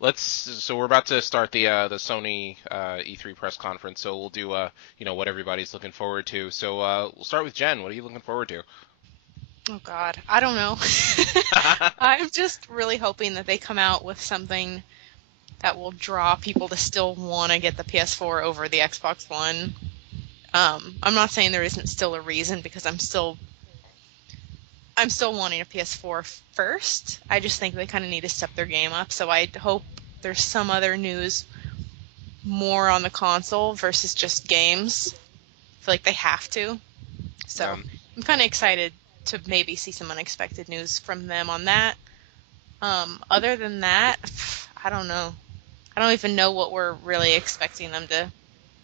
So we're about to start the Sony E3 press conference. So we'll do what everybody's looking forward to. So we'll start with Jen. What are you looking forward to? Oh God, I don't know. I'm just really hoping that they come out with something that will draw people to still want to get the PS4 over the Xbox One. I'm not saying there isn't still a reason because I'm still wanting a PS4 first. I just think they kind of need to step their game up. So I hope there's some other news more on the console versus just games. I feel like they have to. So Um, I'm kind of excited to maybe see some unexpected news from them on that. Other than that, I don't know. I don't even know what we're really expecting them to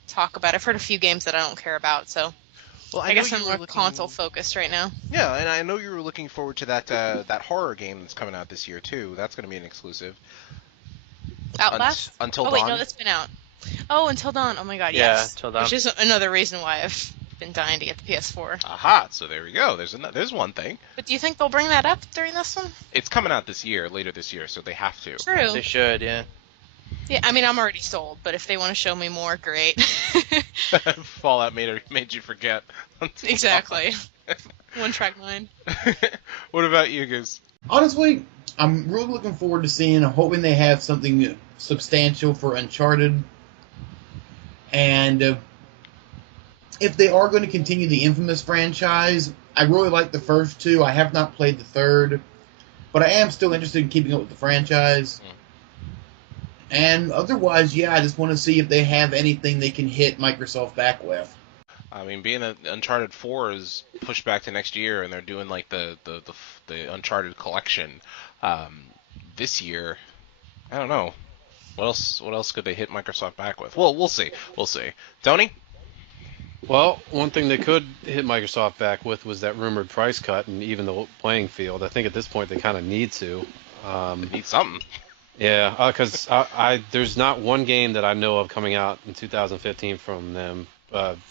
talk about. I've heard a few games that I don't care about, so well, I I know guess I'm you were more console looking. focused right now. Yeah, and I know you were looking forward to that horror game that's coming out this year too. That's going to be an exclusive. Outlast? Until Oh wait, no, Dawn. that's been out. Oh, Until Dawn. Oh my God, Yeah, yes. till Which then. is another reason why I've been dying to get the PS4. Aha! So there we go. There's one thing. But do you think they'll bring that up during this one? It's coming out later this year, so they have to. True. They should, yeah. Yeah, I mean, I'm already sold, but if they want to show me more, great. Fallout made you forget Until Dawn. Exactly. One track mind. What about you, Goose? Honestly, I'm really looking forward to seeing. Hoping they have something substantial for Uncharted, and if they are going to continue the Infamous franchise, I really like the first two. I have not played the third, but I am still interested in keeping up with the franchise. And otherwise, yeah, I just want to see if they have anything they can hit Microsoft back with. I mean, being that Uncharted 4 is pushed back to next year, and they're doing like the Uncharted collection this year, I don't know. What else could they hit Microsoft back with? Well, we'll see. We'll see. Tony, Well, one thing they could hit Microsoft back with was that rumored price cut and even the playing field. I think at this point they kind of need to. they Um, need something. yeah, because there's not one game that I know of coming out in 2015 from them,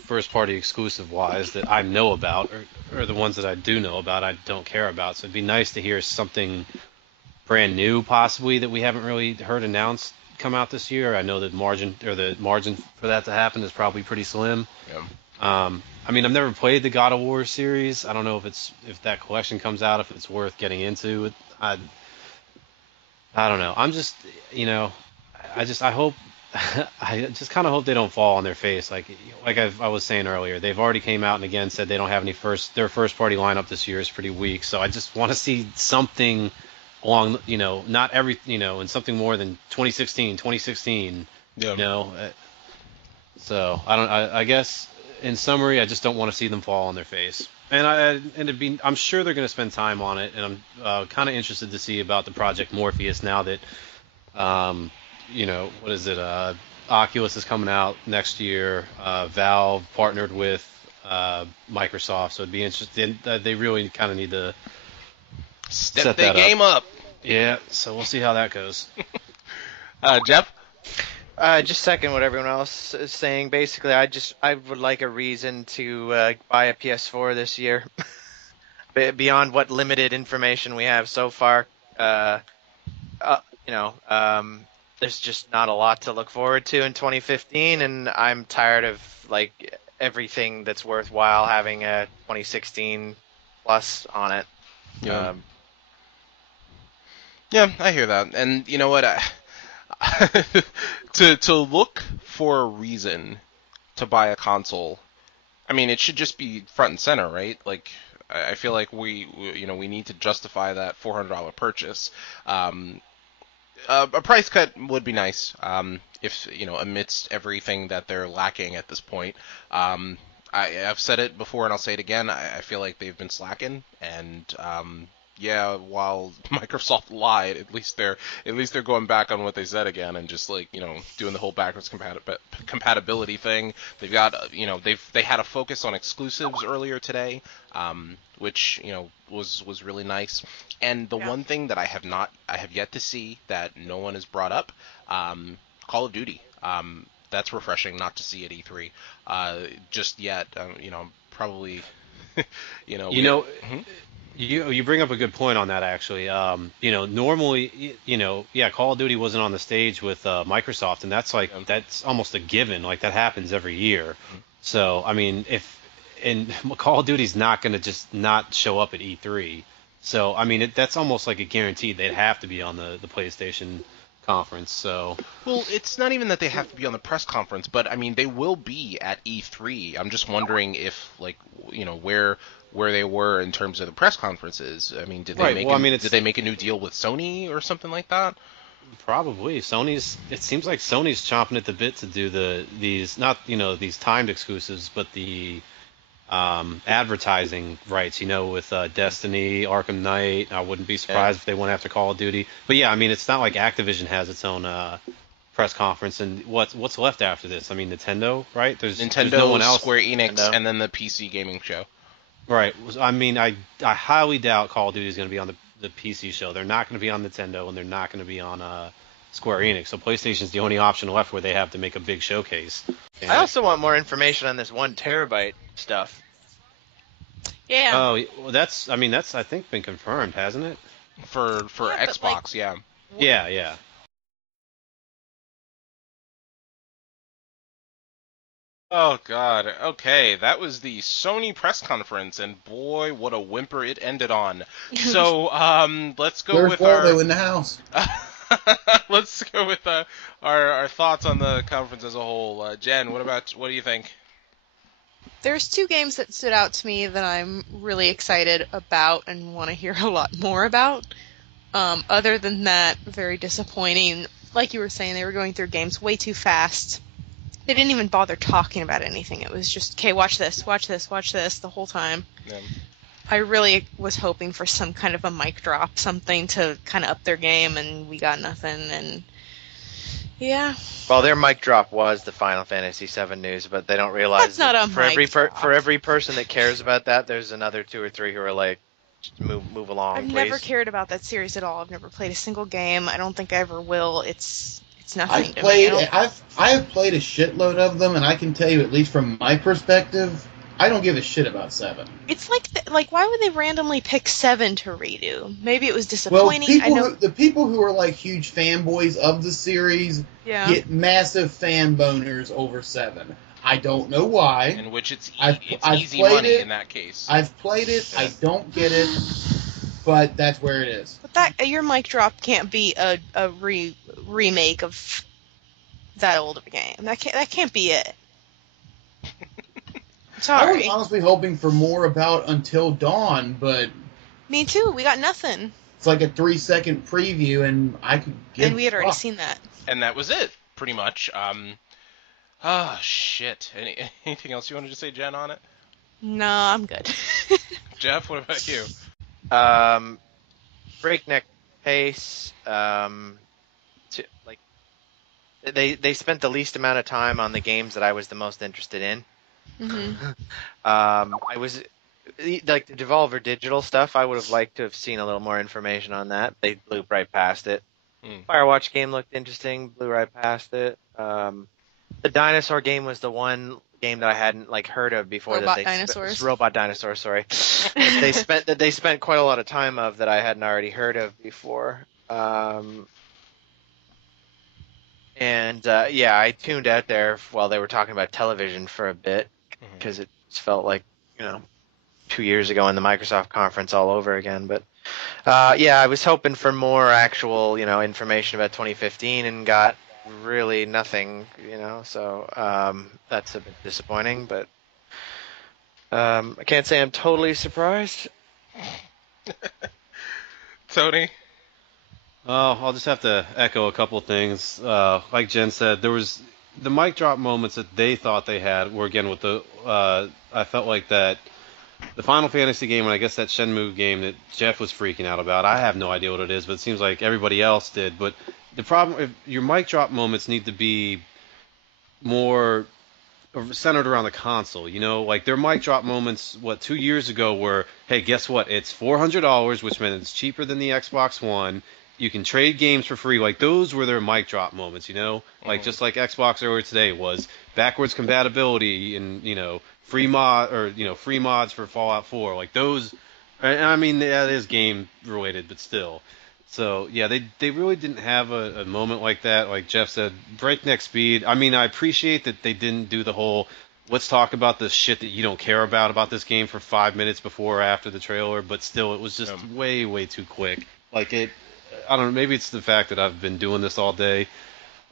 first party exclusive wise, that I know about, or the ones that I do know about, I don't care about. So it'd be nice to hear something brand new, possibly that we haven't really heard announced come out this year. I know that the margin for that to happen is probably pretty slim. Yeah. I mean, I've never played the God of War series. I don't know if that collection comes out, if it's worth getting into. I don't know. I'm just, you know, I hope, I just kind of hope they don't fall on their face. I was saying earlier, they've already came out and again said they don't have their first party lineup this year is pretty weak. So I just want to see something along, not every, and something more than 2016, 2016, Yeah. you know. So I guess in summary, I just don't want to see them fall on their face. I'm sure they're going to spend time on it, and I'm kind of interested to see about the Project Morpheus now that, um, what is it? Oculus is coming out next year. Valve partnered with Microsoft, so it'd be interesting. They really kind of need to Step set their that up. game up. Yeah, so we'll see how that goes. Jeff. Just second what everyone else is saying. Basically, I would like a reason to buy a PS4 this year, beyond what limited information we have so far. Uh, uh, you know, there's just not a lot to look forward to in 2015, and I'm tired of like everything that's worthwhile having a 2016 plus on it. Yeah. Um, Yeah, I hear that. And you know what? To look for a reason to buy a console, I mean, it should just be front and center, right? Like, I feel like we need to justify that $400 purchase. Um, a price cut would be nice, if amidst everything that they're lacking at this point. I've said it before and I'll say it again. I feel like they've been slacking, and yeah, while Microsoft lied, at least they're going back on what they said again and just like doing the whole backwards compatibility thing. They've got they had a focus on exclusives earlier today, which was really nice. And the Yeah. one thing that I have yet to see that no one has brought up, Call of Duty. That's refreshing not to see at E3 just yet. Probably, You know, Mhm. You bring up a good point on that actually. Normally, yeah, Call of Duty wasn't on the stage with Microsoft, and that's almost a given. Like that happens every year. So I mean, if and Call of Duty's not going to just not show up at E3. So I mean, that's almost like a guarantee they'd have to be on the PlayStation conference. So Well, it's not even that they have to be on the press conference, but I mean they will be at E3. I'm just wondering if like where they were in terms of the press conferences. I mean, right. Well, I mean, did they make a new deal with Sony or something like that? probably Sony's. It seems like Sony's chomping at the bit to do these not these timed exclusives, but the advertising rights. With Destiny, Arkham Knight. I wouldn't be surprised if they went after Call of Duty. But yeah, I mean, it's not like Activision has its own press conference. And what's left after this? I mean, Nintendo, right? There's no one else. Square Enix, Nintendo. and then the PC gaming show. Right. I mean, I highly doubt Call of Duty is going to be on the PC show. They're not going to be on Nintendo, and they're not going to be on Square Enix. So PlayStation's the only option left where they have to make a big showcase. I also want more information on this 1 terabyte stuff. Yeah. Oh, well, that's I think been confirmed, hasn't it? For Yeah, but, Xbox, like, yeah. Yeah. Oh God. Okay, that was the Sony press conference, and boy, what a whimper it ended on. So, let's go Where's with Waldo our in the house? let's go with our thoughts on the conference as a whole. Jen, what do you think? There's 2 games that stood out to me that I'm really excited about and want to hear a lot more about. Other than that, very disappointing. Like you were saying, they were going through games way too fast. They didn't even bother talking about anything. It was just, okay, watch this the whole time. Yeah. I really was hoping for some kind of a mic drop, something to kind of up their game, and we got nothing, and yeah. Well, their mic drop was the Final Fantasy VII news, but they don't realize That's not a for mic drop. for every person that cares about that, there's another 2 or 3 who are like, just move along, I've please. never cared about that series at all. I've never played a single game. I don't think I ever will. It's nothing I've to me. played. I've played a shitload of them, and I can tell you, at least from my perspective, I don't give a shit about 7. It's like why would they randomly pick 7 to redo? Maybe it was Well, disappointing. I know. the people who are like huge fanboys of the series Yeah. get massive fan boners over 7. I don't know why. In which it's I've easy played money it. in that case. I've played it. I don't get it, but that's where it is. But that your mic drop can't be a remake of that old of a game. That can't be it. I was Sorry. honestly hoping for more about Until Dawn, but Me too. We got nothing, it's like a 3-second preview, and I could get. and we had already seen that. And that was it, pretty much. Oh shit. Anything else you wanted to say, Jen, on it? No, I'm good. Jeff, what about you? Breakneck pace. They spent the least amount of time on the games that I was the most interested in. Mm-hmm. I was like the Devolver Digital stuff. I would have liked to have seen a little more information on that. They blew right past it. Firewatch game looked interesting. Blew right past it. The dinosaur game was the one game that I hadn't heard of before. Robot dinosaurs. Sorry. they spent quite a lot of time of that I hadn't already heard of before. I tuned out there while they were talking about television for a bit because it felt like 2 years ago in the Microsoft conference all over again. But I was hoping for more actual information about 2015 and got really nothing. So that's a bit disappointing. But I can't say I'm totally surprised. Tony? Oh, I'll just have to echo a couple of things. Like Jen said, there was the mic drop moments that they thought they had were again with the. I felt like that the Final Fantasy game and I guess that Shenmue game that Jeff was freaking out about. I have no idea what it is, but it seems like everybody else did. But the problem, if your mic drop moments need to be more centered around the console. Like their mic drop moments, 2 years ago were, hey, guess what? It's $400, which meant it's cheaper than the Xbox One. You can trade games for free. Like those were their mic drop moments, Like just like Xbox earlier today was backwards compatibility and free mods for Fallout 4. Like those And I mean, yeah, it is game related, but still. So yeah, they really didn't have a moment like that. Like Jeff said, breakneck speed. I mean, I appreciate that they didn't do the whole let's talk about the shit that you don't care about this game for 5 minutes before or after the trailer. But still, it was just way too quick. Like it, I don't know. Maybe it's the fact that I've been doing this all day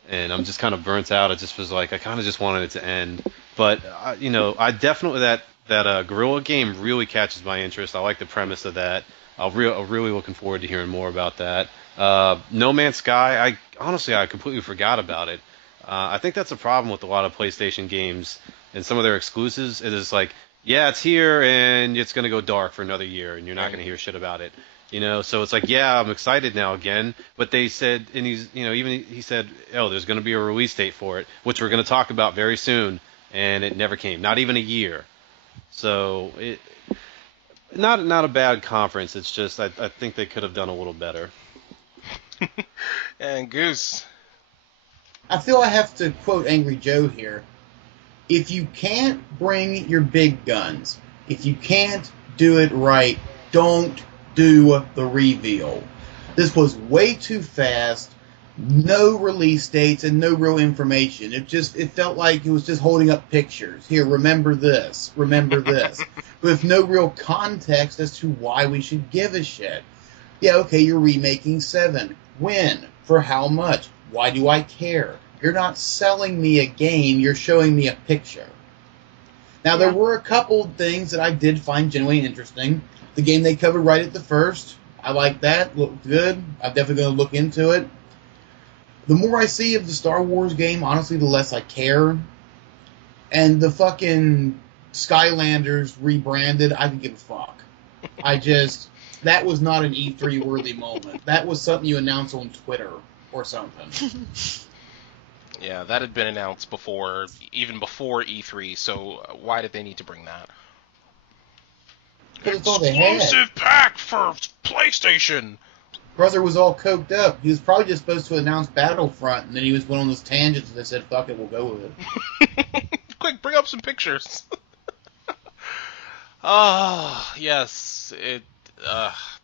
and I'm just kind of burnt out. It just was like I kind of just wanted it to end. But I definitely that Gorilla game really catches my interest. I like the premise of that. I'm really looking forward to hearing more about that. No Man's Sky, I completely forgot about it. I think that's a problem with a lot of PlayStation games and some of their exclusives. It is like, yeah, it's here and it's going to go dark for another year, and you're not going to hear shit about it. So it's like, yeah, I'm excited now again. But they said, and he said, oh, there's going to be a release date for it, which we're going to talk about very soon, and it never came, not even a year. So not a bad conference. It's just I think they could have done a little better. And Goose. I feel I have to quote Angry Joe here. If you can't bring your big guns, if you can't do it right, don't do the reveal. This was way too fast, no release dates, and no real information. It felt like it was just holding up pictures. Here, remember this, with no real context as to why we should give a shit. Yeah, okay, you're remaking 7. When? For how much? Why do I care? You're not selling me a game, you're showing me a picture. Now, there were a couple things that I did find genuinely interesting. The game they covered right at the first, I like that, looked good. I'm definitely going to look into it. The more I see of the Star Wars game, honestly, the less I care. And the fucking Skylanders rebranded, I could give a fuck. That was not an E3 worthy moment. That was something you announce on Twitter or something. Yeah, that had been announced even before E3, so why did they need to bring that? Because it's all they had. Exclusive pack for PlayStation! Brother was all coked up. He was probably just supposed to announce Battlefront, and then he went on this tangent, and they said, fuck it, we'll go with it. Quick, bring up some pictures. Oh, yes.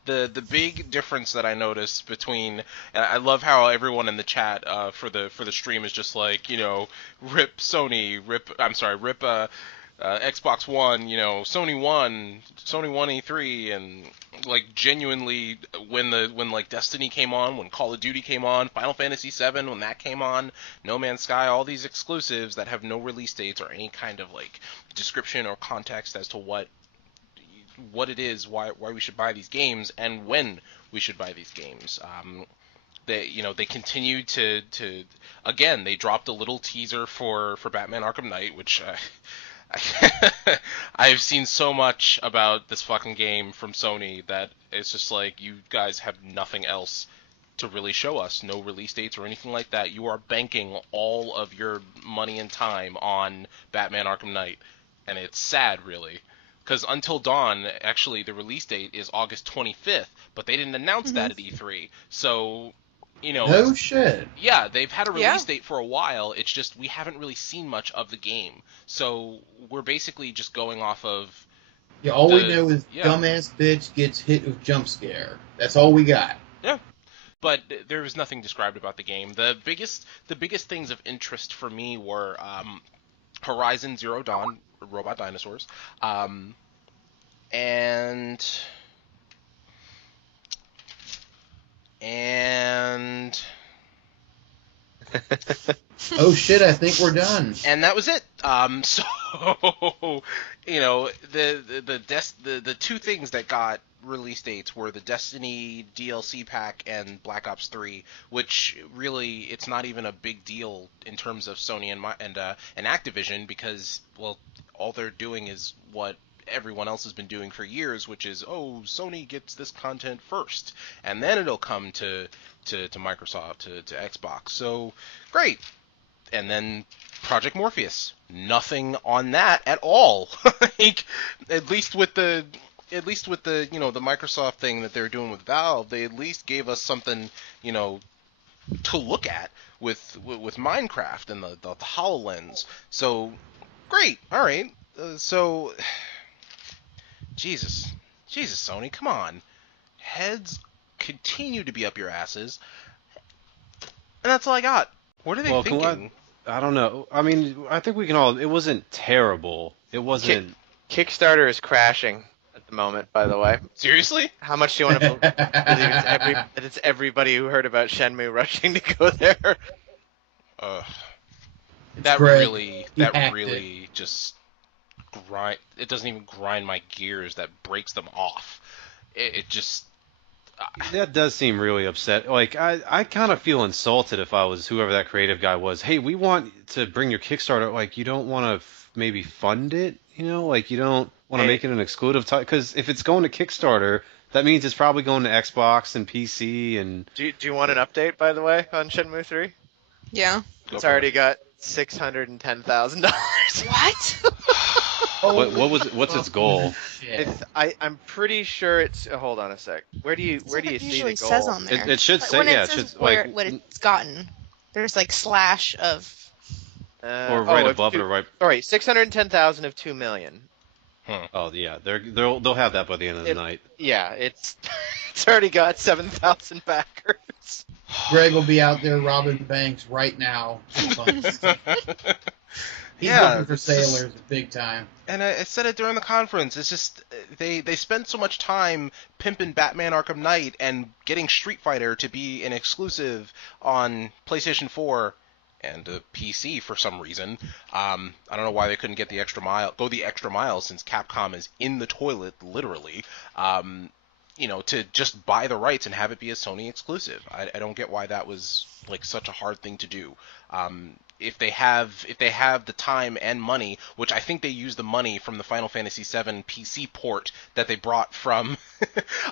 The big difference that I noticed between, and I love how everyone in the chat for the stream is just like, rip Sony, rip Xbox One, Sony won E3, and like genuinely when like Destiny came on, when Call of Duty came on, Final Fantasy VII when that came on, No Man's Sky, all these exclusives that have no release dates or any kind of like description or context as to what it is, why we should buy these games, and when we should buy these games. They continue to again, they dropped a little teaser for Batman Arkham Knight, which I've seen so much about this fucking game from Sony that it's just like, you guys have nothing else to really show us. No release dates or anything like that. You are banking all of your money and time on Batman Arkham Knight, and it's sad, really. Because Until Dawn, actually, the release date is August 25th, but they didn't announce that at E3. So, no shit. Yeah, they've had a release date for a while. It's just we haven't really seen much of the game. So we're basically just going off of... Yeah, all we know is dumbass bitch gets hit with jump scare. That's all we got. Yeah. But there was nothing described about the game. The biggest things of interest for me were Horizon Zero Dawn, robot dinosaurs, and oh shit, I think we're done. And that was it. So the two things that got release dates were the Destiny DLC pack and Black Ops 3, which really, it's not even a big deal in terms of Sony and Activision, because, well, all they're doing is what everyone else has been doing for years, which is, Sony gets this content first, and then it'll come to Microsoft, to Xbox. So, great. And then Project Morpheus, nothing on that at all. Like, at least with the the Microsoft thing that they're doing with Valve, they at least gave us something to look at with Minecraft and the HoloLens. So great, all right. So Jesus, Jesus, Sony, come on. Heads continue to be up your asses, and that's all I got. What are they Well, thinking? I don't know. I mean, I think we can all. It wasn't terrible. It wasn't. Kickstarter is crashing at the moment, by the way. Seriously? How much do you want to believe that it's everybody who heard about Shenmue rushing to go there? That Greg, really just grind. It doesn't even grind my gears. That breaks them off. It just. That does seem really upset. Like, I kind of feel insulted if I was whoever that creative guy was. Hey, we want to bring your Kickstarter. Like, you don't want to maybe fund it? You know, like, you don't want to make it an exclusive title? Because if it's going to Kickstarter, that means it's probably going to Xbox and PC and... Do you want an update, by the way, on Shenmue 3? Yeah. It's already got $610,000. What? What's its goal? I'm pretty sure it's. Hold on a sec. Where do you see the usually goal? says on there. It should say, when yeah. it says should, where, like, what it's gotten. There's like slash of. or right above it, or right. Sorry, 610,000 of 2 million. Oh yeah, they'll have that by the end of the night. Yeah, it's already got 7,000 backers. Greg will be out there robbing banks right now. He's looking for sailors big time. And I said it during the conference. It's just they spend so much time pimping Batman Arkham Knight and getting Street Fighter to be an exclusive on PlayStation 4 and PC for some reason. I don't know why they couldn't get the extra mile since Capcom is in the toilet, literally. To just buy the rights and have it be a Sony exclusive. I don't get why that was like such a hard thing to do. If they have the time and money, which I think they used the money from the Final Fantasy VII PC port that they brought from,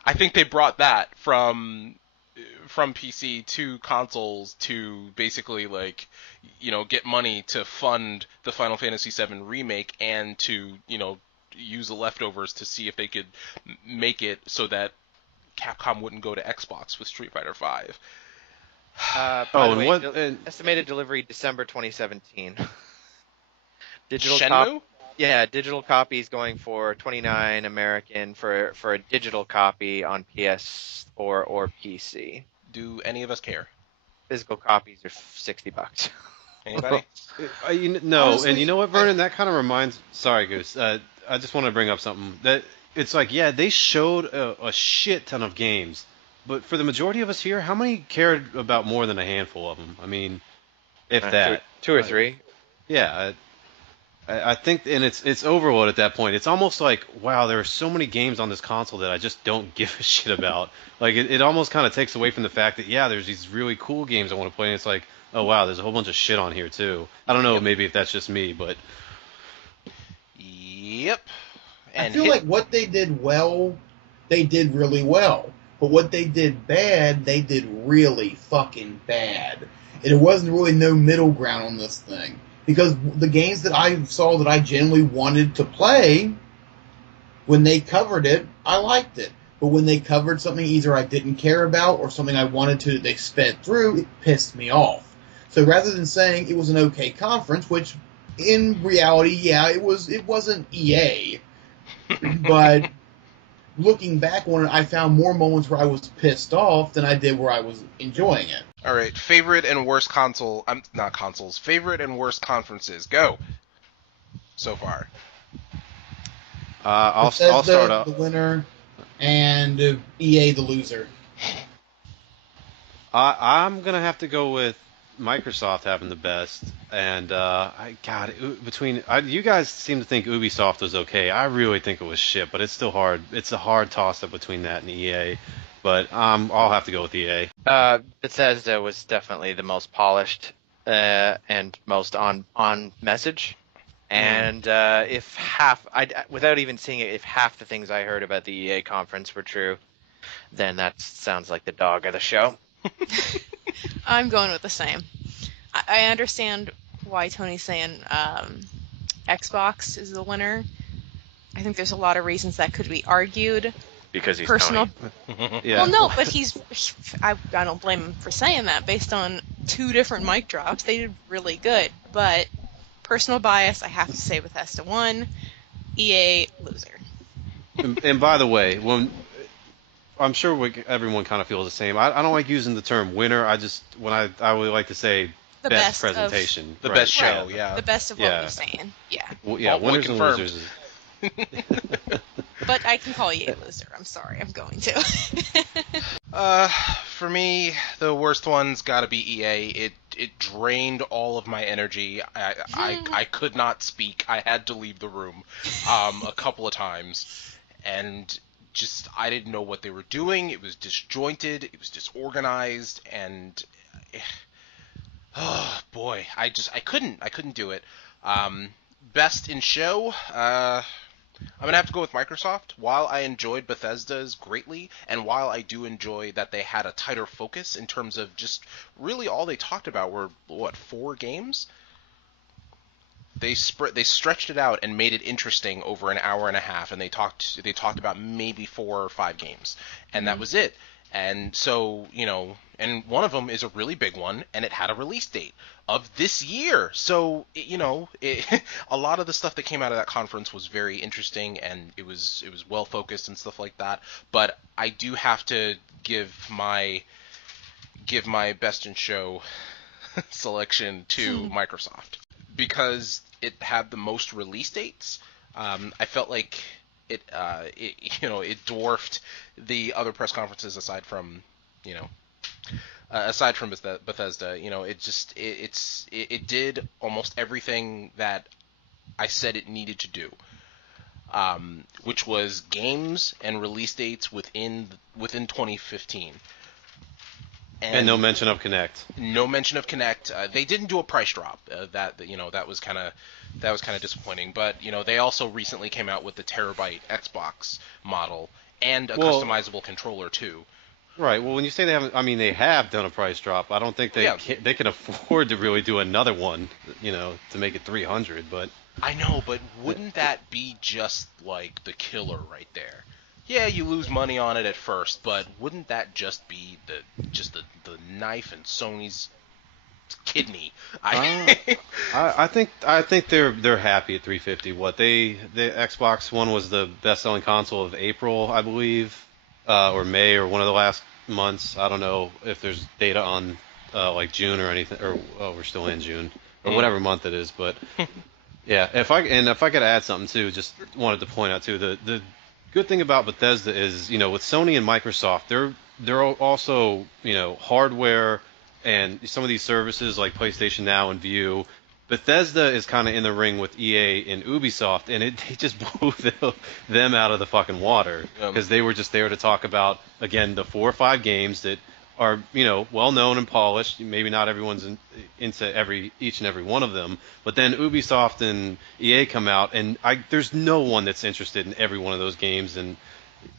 I think they brought that from PC to consoles to basically get money to fund the Final Fantasy VII remake and to use the leftovers to see if they could make it so that Capcom wouldn't go to Xbox with Street Fighter V. Estimated delivery December 2017. Digital Shenmue? Digital copies going for $29 American for a digital copy on PS4 or PC. Do any of us care? Physical copies are $60. Anybody? No, Honestly, and you know what, Vernon? That kind of reminds. Sorry, Goose. I just want to bring up something that it's like, yeah, they showed a shit ton of games. But for the majority of us here, how many cared about more than a handful of them? I mean, if that. Two or three. Yeah. I think, and it's overload at that point. It's almost like, wow, there are so many games on this console that I just don't give a shit about. Like, it almost kind of takes away from the fact that, yeah, there's these really cool games I want to play, and it's like, oh, wow, there's a whole bunch of shit on here, too. I don't know, maybe if that's just me, but... Yep. I feel like what they did well, they did really well. But what they did bad, they did really fucking bad. And there wasn't really no middle ground on this thing. Because the games that I saw that I genuinely wanted to play, when they covered it, I liked it. But when they covered something either I didn't care about or something I wanted to, they sped through, it pissed me off. So rather than saying it was an okay conference, which in reality, yeah, it wasn't EA. But... looking back on it, I found more moments where I was pissed off than I did where I was enjoying it. All right, favorite and worst favorite and worst conferences. Go. So far. I'll start off. The winner and EA the loser. I'm gonna have to go with Microsoft having the best, and you guys seem to think Ubisoft was okay. I really think it was shit, but it's still hard. It's a hard toss-up between that and EA, but I'll have to go with EA. Bethesda was definitely the most polished and most on message. And without even seeing it, if half the things I heard about the EA conference were true, then that sounds like the dog of the show. I'm going with the same. I understand why Tony's saying Xbox is the winner. I think there's a lot of reasons that could be argued. Because he's Tony. Yeah. Well, no, but I don't blame him for saying that. Based on 2 different mic drops, they did really good. But personal bias, I have to say Bethesda won, EA loser. And by the way, when I'm sure everyone kind of feels the same. I don't like using the term winner. I would like to say The best best of presentation. The Right, best show, Right. yeah. The best of what Yeah. we're saying. Yeah. Yeah, Alt boy winners and confirmed. losers. But I can call you a loser. I'm sorry. I'm going to. For me, the worst one's got to be EA. It drained all of my energy. I could not speak. I had to leave the room a couple of times, and just I didn't know what they were doing. It was disjointed. It was disorganized, and oh boy, I couldn't do it. Best in show. I'm gonna have to go with Microsoft. While I enjoyed Bethesda's greatly, and while I do enjoy that they had a tighter focus in terms of just really all they talked about were 4 games. They stretched it out and made it interesting over an hour and a half, and they talked about maybe 4 or 5 games, and that was it. And so, and one of them is a really big one, and it had a release date of this year. So, a lot of the stuff that came out of that conference was very interesting, and it was well focused and stuff like that. But I do have to give my best in show selection to Microsoft because it had the most release dates. I felt like it dwarfed the other press conferences aside from Bethesda. It did almost everything that I said it needed to do, which was games and release dates within 2015. And no mention of Kinect. No mention of Kinect. They didn't do a price drop. That was kind of disappointing. But they also recently came out with the terabyte Xbox model and a customizable controller too. Right. Well, when you say they haven't, I mean they have done a price drop. I don't think they can afford to really do another one. To make it 300. But I know, but wouldn't that be just like the killer right there? Yeah, you lose money on it at first, but wouldn't that just be the knife in Sony's kidney? I think they're happy at 350. The Xbox One was the best-selling console of April, I believe, or May, or one of the last months. I don't know if there's data on like June or anything, or we're still in June or whatever month it is. But yeah, if I could add something too, just wanted to point out too the good thing about Bethesda is, with Sony and Microsoft, they're also, hardware and some of these services like PlayStation Now and View. Bethesda is kind of in the ring with EA and Ubisoft, and they just blew them out of the fucking water because they were just there to talk about, again, the 4 or 5 games that are, well known and polished. Maybe not everyone's into each and every one of them, but then Ubisoft and EA come out, and there's no one that's interested in every one of those games. And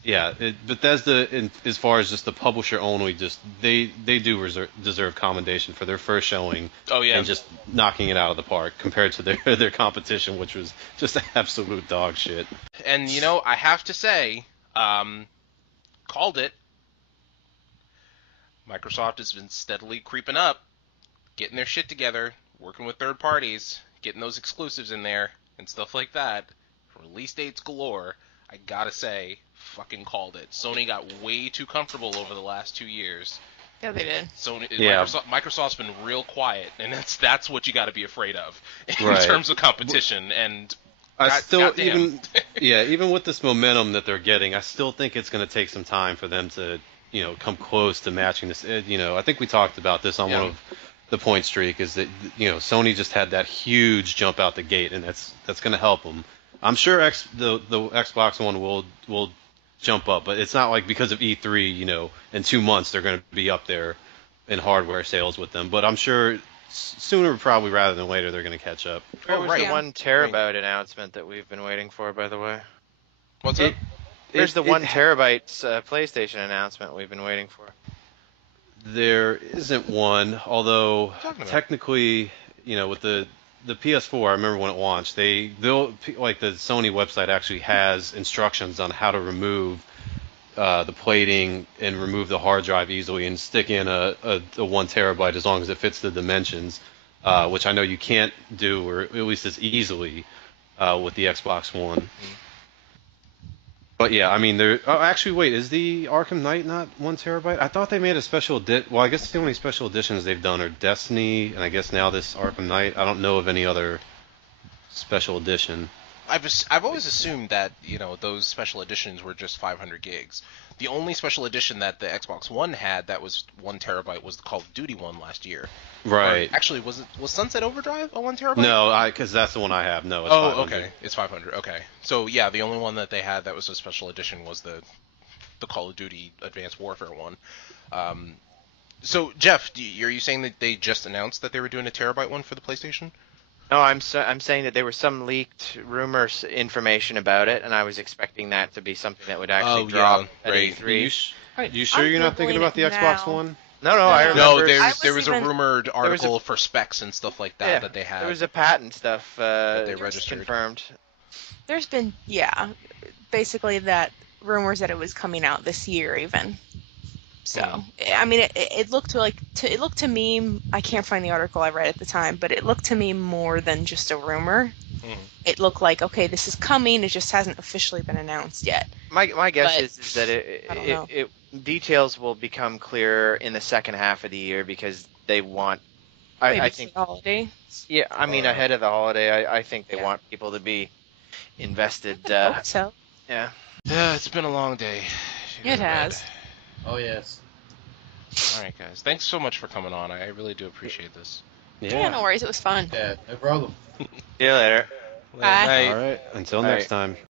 yeah, Bethesda, as far as just the publisher only, just they do deserve commendation for their first showing. Oh yeah, and just knocking it out of the park compared to their competition, which was just absolute dog shit. And I have to say, called it. Microsoft has been steadily creeping up, getting their shit together, working with third parties, getting those exclusives in there, and stuff like that. Release dates galore. I gotta say, fucking called it. Sony got way too comfortable over the last 2 years. Yeah, they did. Microsoft's been real quiet, and that's what you got to be afraid of in Right. terms of competition. And even with this momentum that they're getting, I still think it's going to take some time for them to come close to matching this. I think we talked about this on one of the point streak, is that Sony just had that huge jump out the gate, and that's going to help them. I'm sure the Xbox One will jump up, but it's not like because of E3, in 2 months they're going to be up there in hardware sales with them. But I'm sure sooner probably rather than later they're going to catch up. Where was the 1 terabyte announcement that we've been waiting for, by the way? What's up? There's the 1 terabyte PlayStation announcement we've been waiting for. There isn't one, although technically, with the PS4, I remember when it launched, they'll like the Sony website actually has instructions on how to remove the plating and remove the hard drive easily and stick in a 1 terabyte as long as it fits the dimensions, which I know you can't do, or at least as easily with the Xbox One. But yeah, I mean, there. Oh, actually, wait, is the Arkham Knight not 1 TB? I thought they made a special Well, I guess the only special editions they've done are Destiny, and I guess now this Arkham Knight. I don't know of any other special edition. I've always assumed that those special editions were just 500 gigs. The only special edition that the Xbox One had that was 1 TB was the Call of Duty one last year. Right. Or actually, was Sunset Overdrive a 1 TB? No, because that's the one I have. No, it's Oh, 500. okay. It's 500. Okay. So yeah, the only one that they had that was a special edition was the Call of Duty Advanced Warfare one. So Jeff, are you saying that they just announced that they were doing a terabyte one for the PlayStation? No, I'm saying that there was some leaked rumors information about it, and I was expecting that to be something that would actually drop at right. E3. You sure you're not thinking about the Xbox One? No, I remember. No, I there was was a even- rumored article for specs and stuff like that that they had. There was a patent stuff they registered. confirmed. There's been, basically that rumors that it was coming out this year even. So, I mean, it looked it looked to me, I can't find the article I read at the time, but it looked to me more than just a rumor. It looked like, okay, this is coming, it just hasn't officially been announced yet. My guess But is that I don't know. it details will become clearer in the second half of the year because they want. Maybe I it's think. the holiday. Yeah, I mean ahead of the holiday, I think they Yeah. want people to be invested. I hope so. Yeah. Yeah, it's been a long day. It has. Oh yes. All right, guys. Thanks so much for coming on. I really do appreciate this. Yeah, no worries, it was fun. Yeah, no problem. See you later. Bye. All right. Until All next right. time.